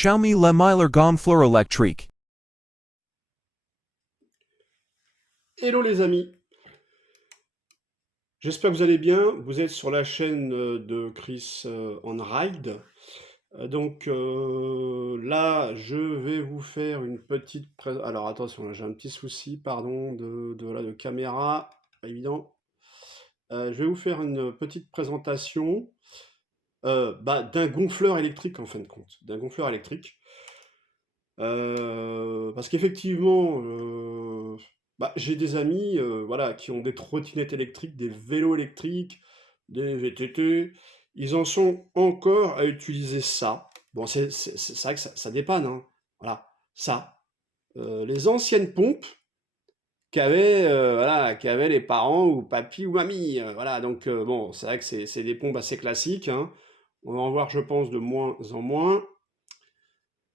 Xiaomi Le Myler Gonfleur électrique. Hello les amis, j'espère que vous allez bien. Vous êtes sur la chaîne de Chris on Ride. Là, je vais vous faire une petite présentation. Alors attention, là, j'ai un petit souci, pardon, de caméra, pas évident. Je vais vous faire une petite présentation d'un gonfleur électrique en fin de compte, d'un gonfleur électrique. Parce qu'effectivement, j'ai des amis, voilà, qui ont des trottinettes électriques, des vélos électriques, des VTT. Ils en sont encore à utiliser ça. Bon, c'est vrai que ça dépanne, hein. Voilà, ça. Les anciennes pompes qu'avaient les parents ou papy ou mamie. Voilà, donc bon, c'est vrai que c'est des pompes assez classiques, hein. On va en voir, je pense, de moins en moins.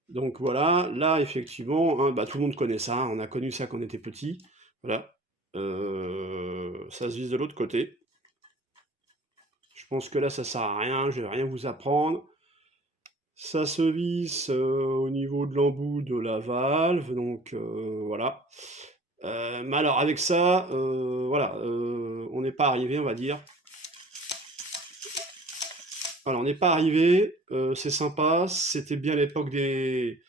Donc voilà, là effectivement, hein, tout le monde connaît ça, hein, on a connu ça quand on était petit. Voilà. Ça se vise de l'autre côté. Je pense que là ça sert à rien, je vais rien vous apprendre. Ça se visse au niveau de l'embout de la valve, donc voilà. Mais alors avec ça, voilà, on n'est pas arrivé, on va dire. Voilà, on n'est pas arrivé, c'est sympa, c'était bien l'époque des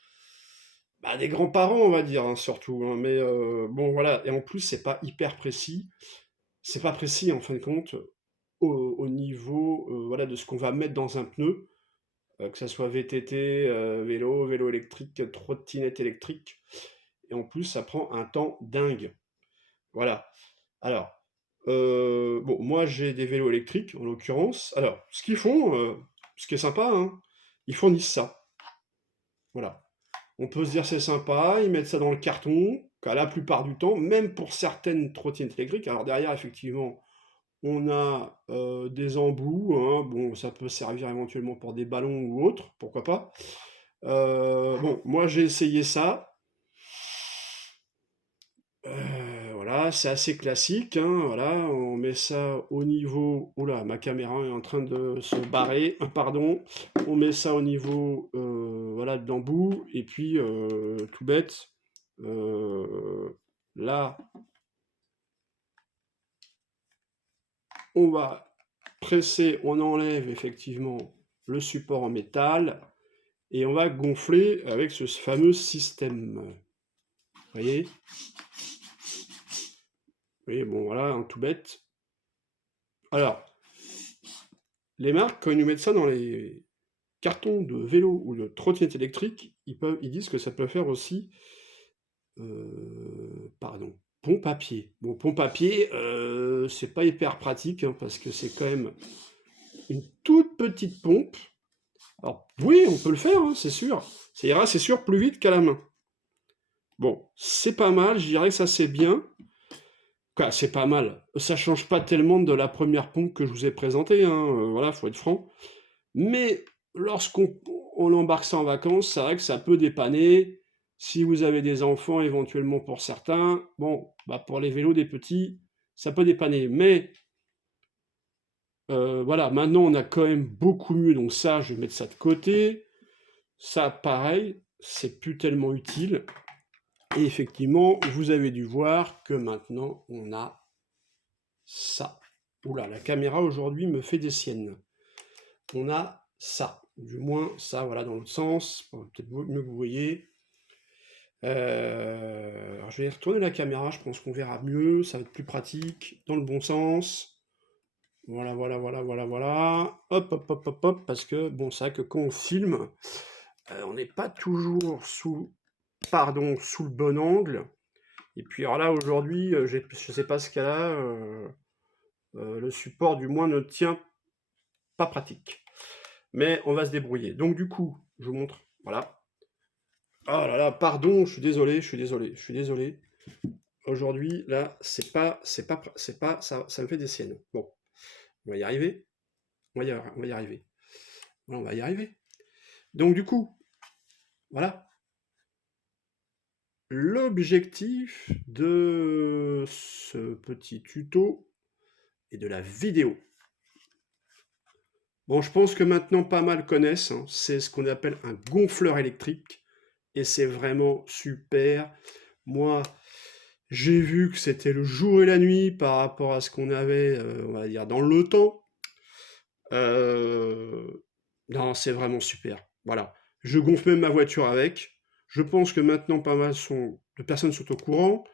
grands-parents, on va dire, hein, surtout, hein, mais bon, voilà. Et en plus, c'est pas hyper précis. C'est pas précis, en fin de compte, au niveau voilà, de ce qu'on va mettre dans un pneu, que ça soit VTT, vélo électrique, trottinette électrique. Et en plus, ça prend un temps dingue. Voilà. Alors, bon, moi, j'ai des vélos électriques, en l'occurrence. Alors, ce qu'ils font, ce qui est sympa, hein, ils fournissent ça. Voilà. On peut se dire c'est sympa, ils mettent ça dans le carton, qu'à la plupart du temps, même pour certaines trottinettes électriques. Alors derrière, effectivement, on a des embouts, hein, bon, ça peut servir éventuellement pour des ballons ou autre, pourquoi pas. Bon, moi j'ai essayé ça. Voilà, c'est assez classique, hein, voilà, on met ça au niveau. Oula, ma caméra est en train de se barrer, pardon. On met ça au niveau voilà, de l'embout, et puis tout bête, là, on va presser, on enlève effectivement le support en métal, et on va gonfler avec ce fameux système. Vous voyez? Oui, bon, voilà, un tout bête. Alors, les marques, quand ils nous mettent ça dans les cartons de vélo ou de trottinette électrique, ils disent que ça peut faire aussi, pardon, pompe à pied. Bon, pompe à pied, c'est pas hyper pratique, hein, parce que c'est quand même une toute petite pompe. Alors, oui, on peut le faire, hein, c'est sûr. Ça ira, c'est sûr, plus vite qu'à la main. Bon, c'est pas mal, je dirais que ça c'est bien. Quoi, c'est pas mal. Ça change pas tellement de la première pompe que je vous ai présentée, hein, voilà, faut être franc. Mais lorsqu'on embarque ça en vacances, c'est vrai que ça peut dépanner. Si vous avez des enfants, éventuellement pour certains, bon, pour les vélos des petits, ça peut dépanner. Mais voilà, maintenant on a quand même beaucoup mieux, donc ça, je vais mettre ça de côté. Ça, pareil, c'est plus tellement utile. Et effectivement, vous avez dû voir que maintenant on a ça. Oula, la caméra aujourd'hui me fait des siennes. On a ça, du moins ça, voilà, dans l'autre sens, peut-être mieux que vous voyez. Alors je vais retourner la caméra, je pense qu'on verra mieux, ça va être plus pratique, dans le bon sens. Voilà, voilà, voilà, voilà, voilà. Hop, hop, hop, hop, hop, parce que, bon, c'est vrai que quand on filme, on n'est pas toujours sous le bon angle. Et puis alors là, aujourd'hui, je ne sais pas ce qu'il y a là, le support du moins ne tient pas pratique. Mais on va se débrouiller. Donc du coup, je vous montre, voilà. Oh là là, pardon, je suis désolé, je suis désolé, je suis désolé. Aujourd'hui, là, ça me fait des siennes. Bon, on va y arriver, on va y arriver. Voilà, on va y arriver. Donc du coup, voilà. L'objectif de ce petit tuto et de la vidéo, Bon, je pense que maintenant pas mal connaissent, hein. C'est ce qu'on appelle un gonfleur électrique et c'est vraiment super. Moi, j'ai vu que c'était le jour et la nuit par rapport à ce qu'on avait, on va dire, dans le temps. Euh, Non, c'est vraiment super. Voilà. Je gonfle même ma voiture avec. Je pense que maintenant pas mal de personnes sont au courant.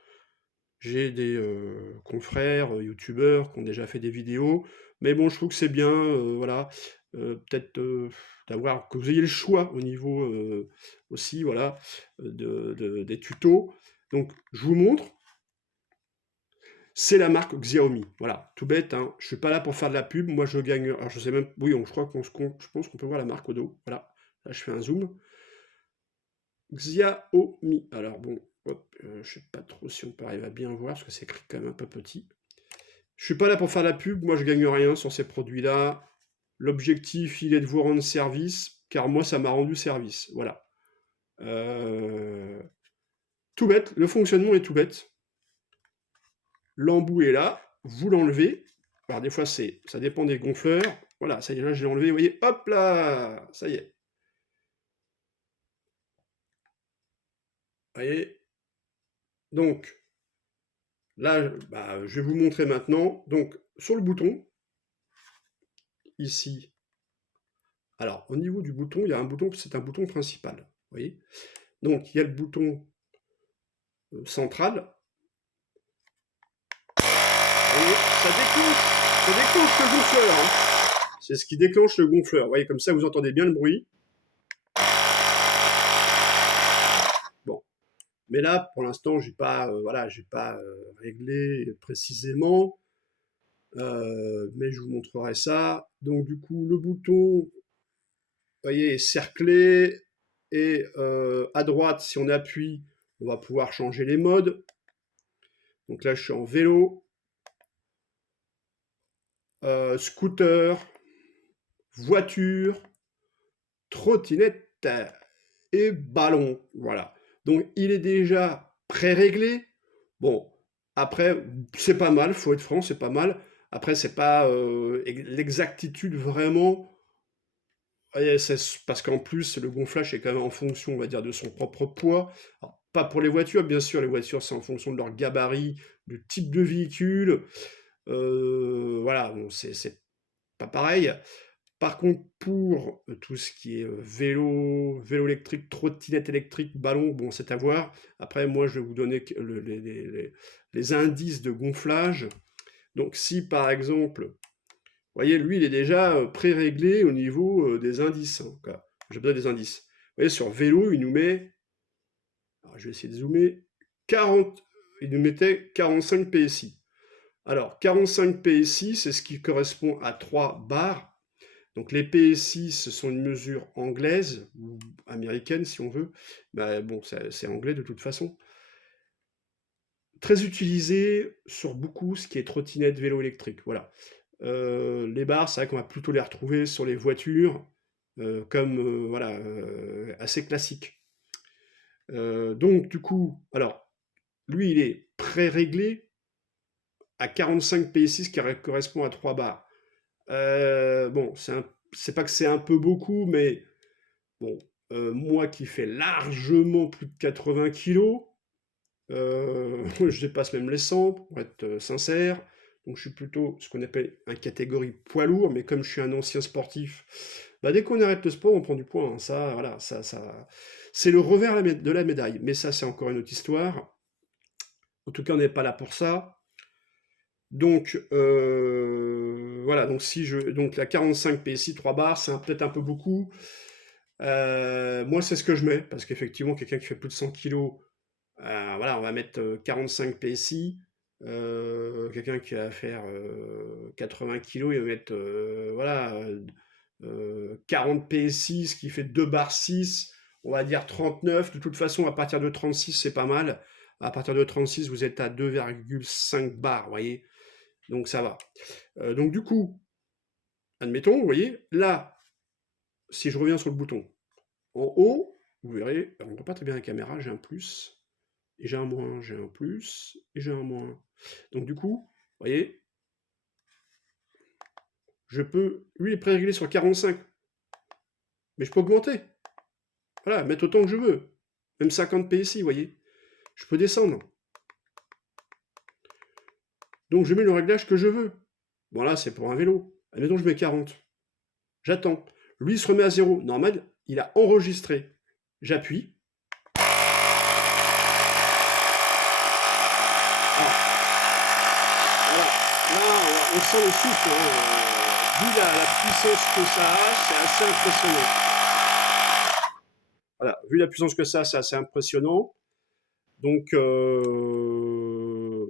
J'ai des confrères, youtubeurs qui ont déjà fait des vidéos. Mais bon, je trouve que c'est bien, voilà, peut-être d'avoir, que vous ayez le choix au niveau aussi, voilà, des tutos. Donc, je vous montre. C'est la marque Xiaomi. Voilà, tout bête, hein. Je suis pas là pour faire de la pub. Moi, je gagne. Alors, je sais même. Oui, je crois je pense qu'on peut voir la marque au dos. Voilà. Là, je fais un zoom. Xiaomi. Alors, bon, hop, je sais pas trop si on peut arriver à bien voir parce que c'est écrit quand même un peu petit. Je suis pas là pour faire de la pub. Moi, je gagne rien sur ces produits-là. L'objectif, il est de vous rendre service, car moi, ça m'a rendu service. Voilà. Euh, Tout bête. Le fonctionnement est tout bête. L'embout est là, vous l'enlevez. Alors des fois, ça dépend des gonfleurs. Voilà, ça y est, là, je l'ai enlevé. Vous voyez, hop là, ça y est. Vous voyez. Donc, là, bah, je vais vous montrer maintenant. Donc, sur le bouton, ici, alors, au niveau du bouton, il y a un bouton, c'est un bouton principal. Vous voyez. Donc, il y a le bouton central. Vous voyez, ça déclenche le gonfleur, hein. C'est ce qui déclenche le gonfleur. Vous voyez, comme ça, vous entendez bien le bruit. Bon. Mais là, pour l'instant, j'ai pas, voilà, j'ai pas réglé précisément, mais je vous montrerai ça. Donc du coup, le bouton, vous voyez, est cerclé et à droite, si on appuie, on va pouvoir changer les modes. Donc là, je suis en vélo, scooter, voiture, trottinette et ballon. Voilà. Donc il est déjà pré-réglé. Bon, après, c'est pas mal, faut être franc, c'est pas mal. Après, c'est pas l'exactitude vraiment. Et parce qu'en plus, le gonflage est quand même en fonction, on va dire, de son propre poids. Alors, pas pour les voitures, bien sûr, les voitures, c'est en fonction de leur gabarit, du type de véhicule. Voilà, bon, c'est pas pareil. Par contre, pour tout ce qui est vélo électrique, trottinette électrique, ballon, bon, c'est à voir. Après, moi, je vais vous donner les indices de gonflage. Donc, si par exemple, vous voyez, lui, il est déjà pré-réglé au niveau des indices, hein, quoi. Je donne des indices. Vous voyez, sur vélo, il nous met, alors je vais essayer de zoomer, 40, il nous mettait 45 PSI. Alors, 45 PSI, c'est ce qui correspond à 3 bars. Donc les PSI, ce sont une mesure anglaise, ou américaine si on veut. Bah, bon, c'est anglais de toute façon. Très utilisé sur beaucoup ce qui est trottinette, vélo électrique. Voilà. Les barres, c'est vrai qu'on va plutôt les retrouver sur les voitures, comme voilà, assez classiques. Donc du coup, alors, lui, il est pré-réglé à 45 PSI, ce qui correspond à 3 barres. Bon, c'est pas que c'est un peu beaucoup, mais bon, moi qui fais largement plus de 80 kilos, je dépasse même les 100, pour être sincère. Donc je suis plutôt ce qu'on appelle un catégorie poids lourd, mais comme je suis un ancien sportif, bah, dès qu'on arrête le sport, on prend du poids, hein. Ça, voilà, ça, c'est le revers de la médaille. Mais ça, c'est encore une autre histoire. En tout cas, on n'est pas là pour ça. Donc voilà, donc la 45 PSI 3 barres, c'est peut-être un peu beaucoup. Moi, c'est ce que je mets, parce qu'effectivement, quelqu'un qui fait plus de 100 kilos, voilà, on va mettre 45 PSI. Quelqu'un qui va faire 80 kilos, il va mettre voilà, 40 PSI, ce qui fait 2 barres 6, on va dire 39. De toute façon, à partir de 36, c'est pas mal. À partir de 36, vous êtes à 2,5 barres, vous voyez. Donc ça va. Donc du coup, admettons, vous voyez, là, si je reviens sur le bouton, en haut, vous verrez, on ne voit pas très bien la caméra, j'ai un plus, et j'ai un moins, j'ai un plus, et j'ai un moins. Donc du coup, vous voyez, lui, il est pré-réglé sur 45, mais je peux augmenter. Voilà, mettre autant que je veux. Même 50 PSI, vous voyez. Je peux descendre. Donc je mets le réglage que je veux. Bon là, c'est pour un vélo. Admettons, je mets 40. J'attends. Lui, il se remet à 0. Normal, il a enregistré. J'appuie. Ah, voilà. Là, on sent le souffle. Hein. Vu la puissance que ça a, c'est assez impressionnant. Voilà, vu la puissance que ça a, c'est assez impressionnant. Donc, on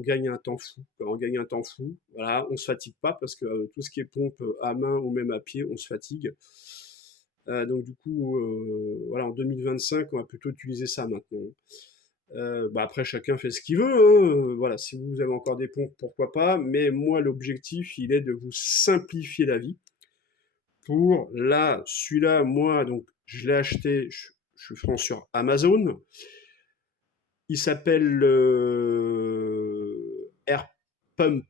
gagne un temps fou. On gagne un temps fou. Voilà, on se fatigue pas parce que tout ce qui est pompe à main ou même à pied, on se fatigue. Donc du coup, voilà, en 2025, on va plutôt utiliser ça maintenant. Bah après, chacun fait ce qu'il veut. Hein. Voilà, si vous avez encore des pompes, pourquoi pas. Mais moi, l'objectif, il est de vous simplifier la vie. Pour là, celui-là, moi, donc je l'ai acheté. Je suis franc sur Amazon. Il s'appelle Air Pump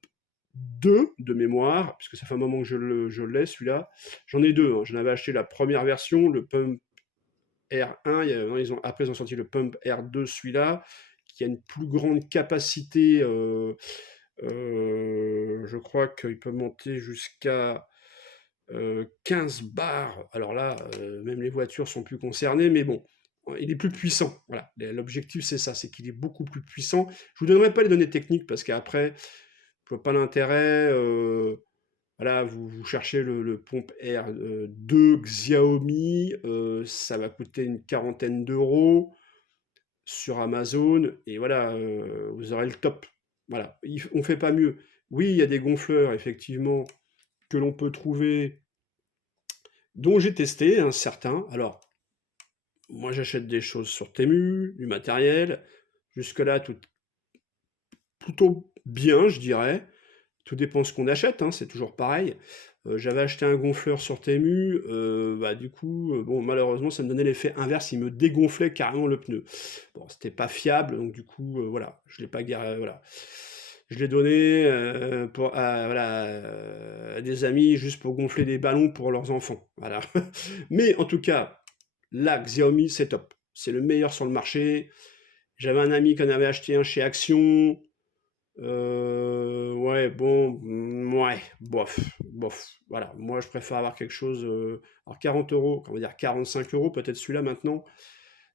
2 de mémoire, puisque ça fait un moment que je l'ai celui-là. J'en ai deux. Hein. J'en avais acheté la première version, le Pump R1. Après, ils ont sorti le Pump R2, celui-là, qui a une plus grande capacité. Je crois qu'il peut monter jusqu'à 15 bars. Alors là, même les voitures sont plus concernées, mais bon, il est plus puissant. Voilà, l'objectif c'est ça, c'est qu'il est beaucoup plus puissant. Je vous donnerai pas les données techniques parce qu'après, je vois pas l'intérêt. Voilà, vous cherchez le pompe R2 Xiaomi, ça va coûter une quarantaine d'euros sur Amazon, et voilà, vous aurez le top. Voilà, on fait pas mieux. Oui, il y a des gonfleurs, effectivement, que l'on peut trouver, dont j'ai testé un certain. Alors, moi j'achète des choses sur Temu, du matériel, jusque-là tout plutôt bien, je dirais. Tout dépend ce qu'on achète, hein, c'est toujours pareil. J'avais acheté un gonfleur sur Temu, bah, du coup, bon, malheureusement, ça me donnait l'effet inverse, il me dégonflait carrément le pneu. Bon, c'était pas fiable, donc du coup, voilà, je l'ai pas garé, voilà. Je l'ai donné voilà, à des amis juste pour gonfler des ballons pour leurs enfants. Voilà. Mais en tout cas, là, Xiaomi, c'est top. C'est le meilleur sur le marché. J'avais un ami qui en avait acheté un chez Action. Ouais, bon, ouais, bof, bof. Voilà, moi je préfère avoir quelque chose. Alors 40 euros, on va dire 45 euros, peut-être celui-là maintenant,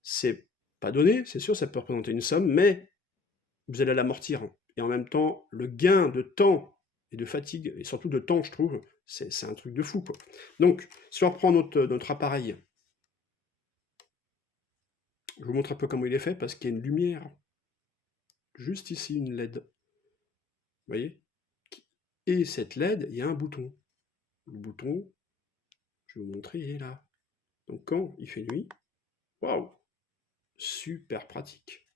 c'est pas donné, c'est sûr, ça peut représenter une somme, mais vous allez l'amortir. Hein. Et en même temps, le gain de temps et de fatigue, et surtout de temps, je trouve, c'est un truc de fou, quoi. Donc, si on reprend notre appareil, je vous montre un peu comment il est fait, parce qu'il y a une lumière, juste ici, une LED. Vous voyez? Et cette LED, il y a un bouton. Le bouton, je vais vous montrer, il est là. Donc quand il fait nuit, waouh, super pratique.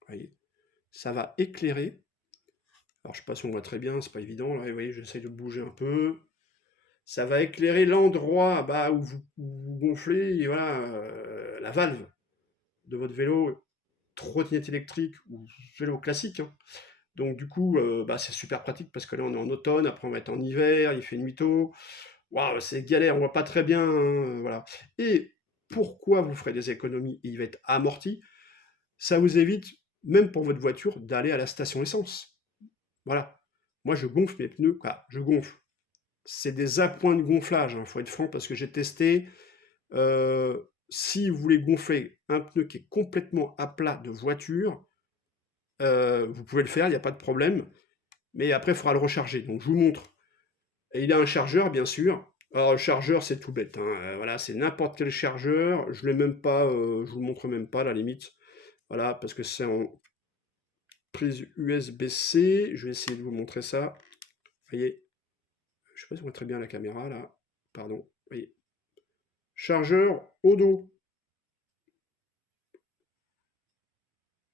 Vous voyez, ça va éclairer. Alors je sais pas si on voit très bien, c'est pas évident. Là, vous voyez, j'essaye de bouger un peu. Ça va éclairer l'endroit bah, où vous gonflez, et voilà, la valve de votre vélo, trottinette électrique ou vélo classique. Hein. Donc du coup, bah, c'est super pratique parce que là on est en automne, après on va être en hiver, il fait nuit tôt. Waouh, c'est galère, on voit pas très bien, hein, voilà. Et pourquoi vous ferez des économies et il va être amorti? Ça vous évite, même pour votre voiture, d'aller à la station essence. Voilà. Moi, je gonfle mes pneus, quoi, je gonfle. C'est des appoints de gonflage, il faut être franc, parce que j'ai testé. Si vous voulez gonfler un pneu qui est complètement à plat de voiture, vous pouvez le faire, il n'y a pas de problème. Mais après, il faudra le recharger. Donc, je vous montre. Et il a un chargeur, bien sûr. Alors, le chargeur, c'est tout bête. Hein. Voilà, c'est n'importe quel chargeur. Je l'ai même pas, je vous le montre même pas, à la limite. Voilà, parce que c'est en prise USB-C. Je vais essayer de vous montrer ça. Vous voyez, je sais pas si on voit très bien la caméra là. Pardon. Vous voyez. Chargeur au dos.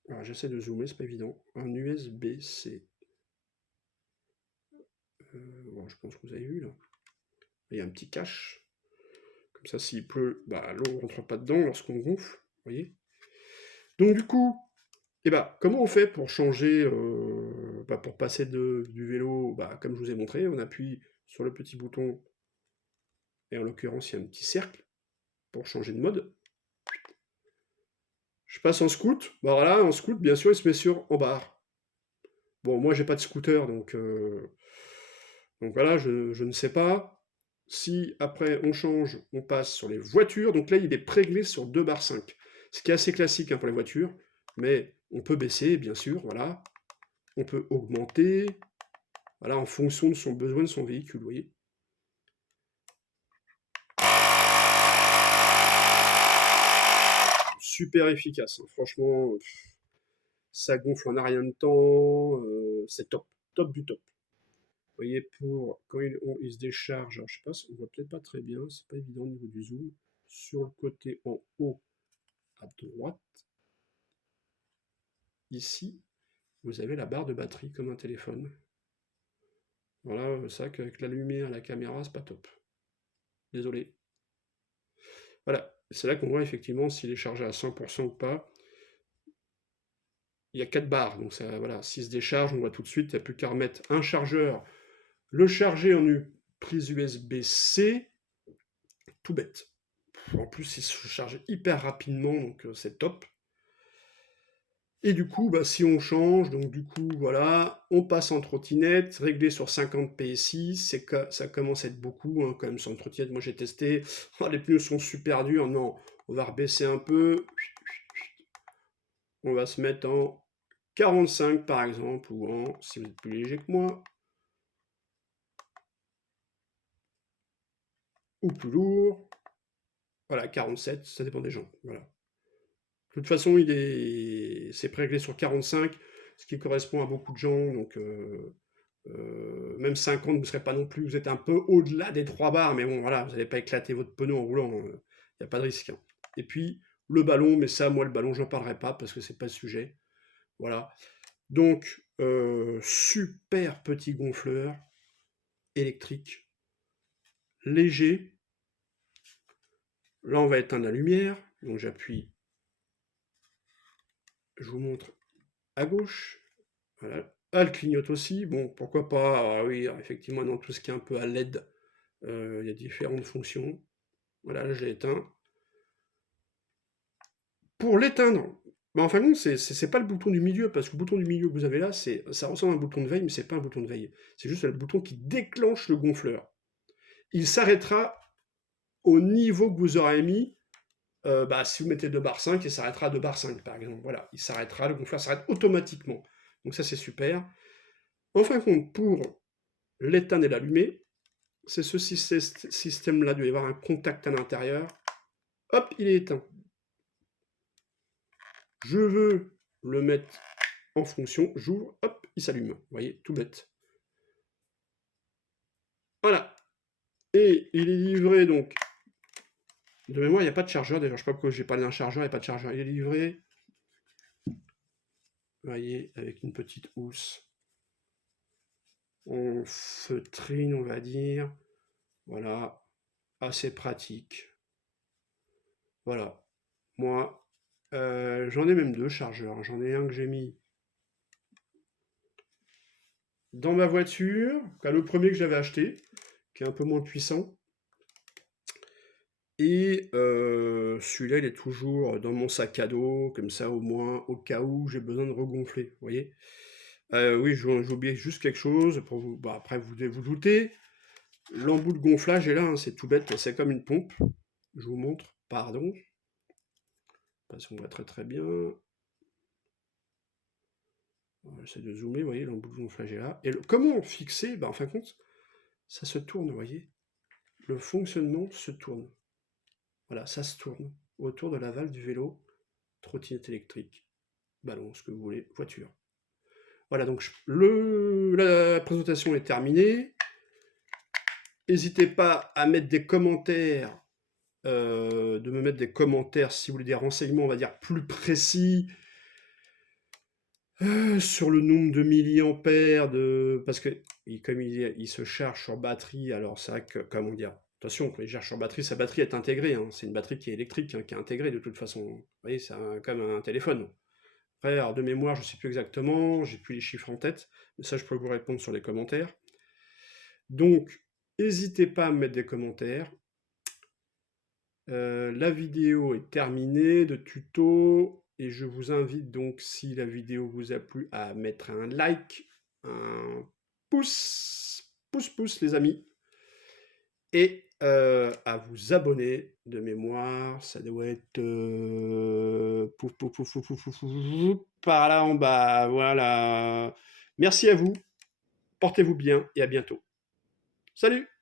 Alors, j'essaie de zoomer, c'est pas évident. Un USB-C. Bon, je pense que vous avez vu là. Il y a un petit cache. Comme ça, s'il pleut, bah, l'eau ne rentre pas dedans lorsqu'on gonfle. Vous voyez. Donc, du coup, eh ben, comment on fait pour changer pour passer du vélo, comme je vous ai montré, on appuie sur le petit bouton, et en l'occurrence, il y a un petit cercle pour changer de mode. Je passe en scoot. Voilà, en scoot, bien sûr, il se met sur en barre. Bon, moi, j'ai pas de scooter, donc voilà, je ne sais pas. Si après on change, on passe sur les voitures, donc là, il est préréglé sur 2,5 bar, ce qui est assez classique hein, pour les voitures, mais on peut baisser, bien sûr, voilà. On peut augmenter, voilà, en fonction de son besoin de son véhicule, vous voyez. Super efficace, hein, franchement, ça gonfle en un rien de temps, c'est top, top du top. Vous voyez, pour quand il se décharge, alors je sais pas, on voit peut-être pas très bien, c'est pas évident au niveau du zoom. Sur le côté en haut à droite, ici, vous avez la barre de batterie comme un téléphone. Voilà, c'est vrai qu'avec la lumière, la caméra, c'est pas top. Désolé. Voilà, c'est là qu'on voit effectivement s'il est chargé à 100% ou pas. Il y a 4 barres, donc ça, voilà, s'il se décharge, on voit tout de suite, il n'y a plus qu'à remettre un chargeur, le charger en une prise USB-C, tout bête. En plus, il se charge hyper rapidement, donc c'est top. Et du coup, si on change, donc du coup, voilà, on passe en trottinette, réglé sur 50 PSI, ça commence à être beaucoup, hein, quand même, sur une trottinette. Moi, j'ai testé, oh, les pneus sont super durs, non, on va rebaisser un peu, on va se mettre en 45 par exemple, ou en, si vous êtes plus léger que moi, ou plus lourd, voilà, 47, ça dépend des gens, voilà. De toute façon, c'est préréglé sur 45, ce qui correspond à beaucoup de gens, donc même 50, vous ne serez pas non plus, vous êtes un peu au-delà des 3 bars, mais bon, voilà, vous n'allez pas éclater votre pneu en roulant, il n'y a pas de risque. Hein. Et puis, le ballon, mais ça, moi, le ballon, je n'en parlerai pas, parce que c'est pas le sujet. Voilà. Donc, super petit gonfleur, électrique, léger. Là, on va éteindre la lumière, donc j'appuie, je vous montre à gauche, voilà. Ah, elle clignote aussi, bon, pourquoi pas, ah oui, effectivement, dans tout ce qui est un peu à LED, il y a différentes fonctions. Voilà, là, je l'ai éteint. Pour l'éteindre, en fin de compte, c'est pas le bouton du milieu, parce que le bouton du milieu que vous avez là, ça ressemble à un bouton de veille, mais c'est pas un bouton de veille. C'est juste le bouton qui déclenche le gonfleur. Il s'arrêtera au niveau que vous aurez mis. Si vous mettez 2,5 bar, il s'arrêtera à 2,5 bar, par exemple. Voilà, il s'arrêtera, le gonfleur s'arrête automatiquement. Donc ça, c'est super. En fin de compte, pour l'éteindre et l'allumer, c'est ce système-là, il doit y avoir un contact à l'intérieur. Hop, il est éteint. Je veux le mettre en fonction, j'ouvre, hop, il s'allume. Vous voyez, tout bête. Voilà. Et il est livré donc. De mémoire, il n'y a pas de chargeur. D'ailleurs, je ne sais pas pourquoi j'ai parlé d'un chargeur, il n'y a pas de chargeur. Il est livré, vous voyez, avec une petite housse en feutrine, on va dire. Voilà. Assez pratique. Voilà. Moi, j'en ai même 2 chargeurs. J'en ai un que j'ai mis dans ma voiture, le premier que j'avais acheté, qui est un peu moins puissant. Et celui-là, il est toujours dans mon sac à dos, comme ça, au moins, au cas où j'ai besoin de regonfler, vous voyez. Oui, j'ai oublié juste quelque chose, pour vous, après, vous devez vous douter. L'embout de gonflage est là, hein, c'est tout bête, c'est comme une pompe. Je vous montre, pardon. Parce qu'on voit très très bien. J'essaie de zoomer, vous voyez, l'embout de gonflage est là. Et comment fixer en fin de compte, ça se tourne, vous voyez. Le fonctionnement se tourne. Voilà, ça se tourne autour de la valve du vélo, trottinette électrique, ballon, ce que vous voulez, voiture. Voilà, donc la présentation est terminée. N'hésitez pas à mettre des commentaires, de me mettre des commentaires si vous voulez des renseignements, on va dire, plus précis sur le nombre de milliampères, parce que comme il se charge sur batterie, alors c'est vrai que, comment dire, attention, quand il charge sur batterie, sa batterie est intégrée, hein, c'est une batterie qui est électrique, hein, qui est intégrée de toute façon. Vous voyez, c'est comme un téléphone. Après, alors de mémoire, je ne sais plus exactement, j'ai plus les chiffres en tête, mais ça, je peux vous répondre sur les commentaires. Donc, n'hésitez pas à me mettre des commentaires. La vidéo est terminée de tuto et je vous invite donc, si la vidéo vous a plu, à mettre un like, un pouce les amis, et à vous abonner. De mémoire, ça doit être par là en bas, voilà. Merci à vous, portez-vous bien et à bientôt. Salut!